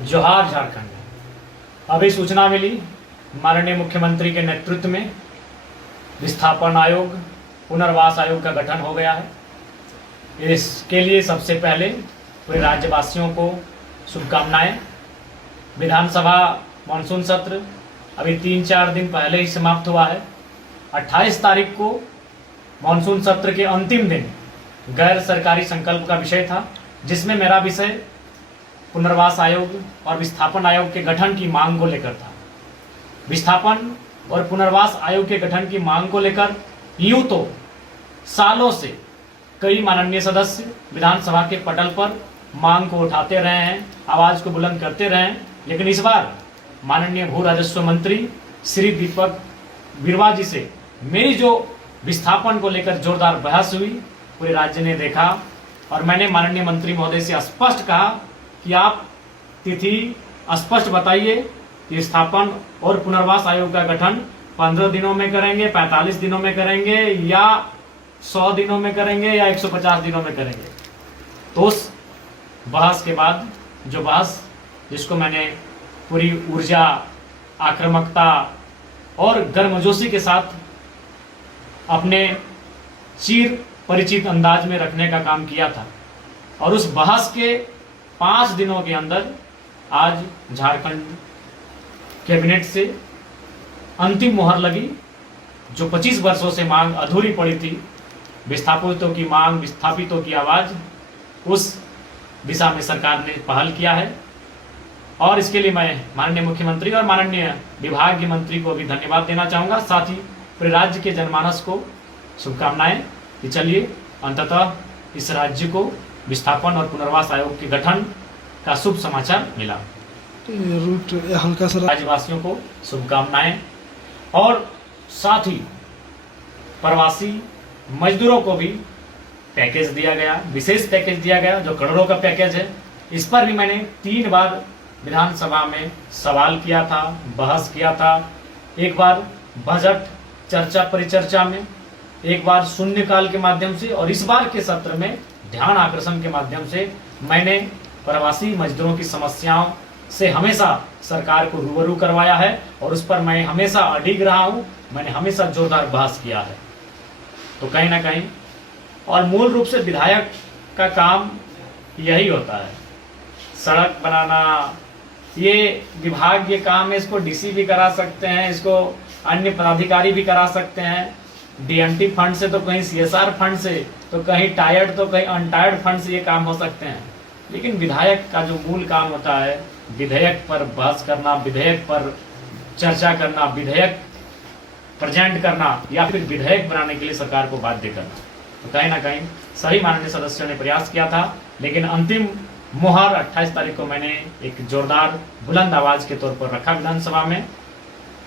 जोहार झारखंड। अभी सूचना मिली माननीय मुख्यमंत्री के नेतृत्व में विस्थापन आयोग, पुनर्वास आयोग का गठन हो गया है। इसके लिए सबसे पहले पूरे राज्यवासियों को शुभकामनाएं। विधानसभा मानसून सत्र अभी 3-4 दिन पहले ही समाप्त हुआ है। 28 तारीख को मानसून सत्र के अंतिम दिन गैर सरकारी संकल्प का विषय था, जिसमें मेरा विषय पुनर्वास आयोग और विस्थापन आयोग के गठन की मांग को लेकर था। विस्थापन और पुनर्वास आयोग के गठन की मांग को लेकर यूं तो सालों से कई माननीय सदस्य विधानसभा के पटल पर मांग को उठाते रहे हैं, आवाज को बुलंद करते रहे हैं, लेकिन इस बार माननीय भू राजस्व मंत्री श्री दीपक बिरुवा जी से मेरी जो विस्थापन को लेकर जोरदार बहस हुई, पूरे राज्य ने देखा और मैंने माननीय मंत्री महोदय से स्पष्ट कहा कि आप तिथि स्पष्ट बताइए कि विस्थापन और पुनर्वास आयोग का गठन 15 दिनों में करेंगे, 45 दिनों में करेंगे या 100 दिनों में करेंगे या 150 दिनों में करेंगे। तो उस बहस के बाद जो बहस जिसको मैंने पूरी ऊर्जा, आक्रामकता और गर्मजोशी के साथ अपने चिर परिचित अंदाज में रखने का काम किया था, और उस बहस के 5 दिनों के अंदर आज झारखंड कैबिनेट से अंतिम मुहर लगी। जो 25 वर्षों से मांग अधूरी पड़ी थी, विस्थापितों की मांग, विस्थापितों की आवाज, उस दिशा में सरकार ने पहल किया है। और इसके लिए मैं माननीय मुख्यमंत्री और माननीय विभागीय मंत्री को भी धन्यवाद देना चाहूँगा, साथ ही पूरे राज्य के जनमानस को शुभकामनाएं कि चलिए अंततः इस राज्य को विस्थापन और पुनर्वास आयोग के गठन का शुभ समाचार मिला। रूट हल्का सा राज्यवासियों को शुभकामनाएं, और साथ ही प्रवासी मजदूरों को भी पैकेज दिया गया, विशेष पैकेज दिया गया जो करोड़ों का पैकेज है। इस पर भी मैंने 3 बार विधानसभा में सवाल किया था, बहस किया था। एक बार बजट चर्चा परिचर्चा में, एक बार शून्यकाल के माध्यम से, और इस बार के सत्र में ध्यान आकर्षण के माध्यम से मैंने प्रवासी मजदूरों की समस्याओं से हमेशा सरकार को रूबरू करवाया है और उस पर मैं हमेशा अडिग रहा हूं। मैंने हमेशा जोरदार बहस किया है। तो कहीं ना कहीं, और मूल रूप से विधायक का काम यही होता है, सड़क बनाना। ये विभाग ये काम है, इसको डीसी भी करा सकते हैं, इसको अन्य पदाधिकारी भी करा सकते हैं, डीएमटी फंड से तो कहीं सीएसआर फंड से, तो कहीं टायर्ड तो कहीं अनटायर्ड फंड से ये काम हो सकते हैं। लेकिन विधायक का जो मूल काम होता है, विधेयक पर बहस करना, विधेयक पर चर्चा करना, विधेयक प्रेजेंट करना या फिर विधेयक बनाने के लिए सरकार को बाध्य करना। तो कहीं ना कहीं सभी माननीय सदस्यों ने प्रयास किया था, लेकिन अंतिम मुहर 28 तारीख को मैंने एक जोरदार बुलंद आवाज के तौर पर रखा विधानसभा में।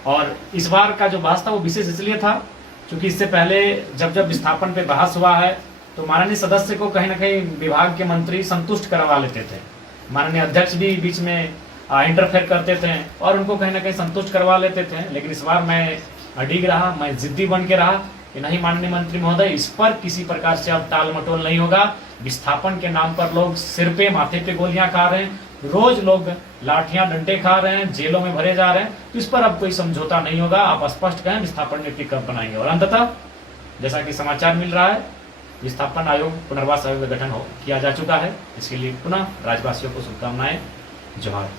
और इस बार का जो बहस था वो विशेष इसलिए था क्योंकि इससे पहले जब विस्थापन पे बहस हुआ है तो माननीय सदस्य को कहीं ना कहीं विभाग के मंत्री संतुष्ट करवा लेते थे, माननीय अध्यक्ष भी बीच में इंटरफेयर करते थे और उनको कहीं ना कहीं संतुष्ट करवा लेते थे। लेकिन इस बार मैं अडिग रहा, मैं जिद्दी बन के रहा कि नहीं माननीय मंत्री महोदय, इस पर किसी प्रकार से अब टाल मटोल नहीं होगा। विस्थापन के नाम पर लोग सिर पे माथे पे गोलियां खा रहे हैं, रोज लोग लाठियां डंडे खा रहे हैं, जेलों में भरे जा रहे हैं, तो इस पर अब कोई समझौता नहीं होगा। आप स्पष्ट कहें विस्थापन नीति कब बनाएंगे। और अंततः जैसा कि समाचार मिल रहा है, विस्थापन आयोग, पुनर्वास आयोग का गठन किया जा चुका है। इसके लिए पुनः राज्यवासियों को शुभकामनाएं। जोहार।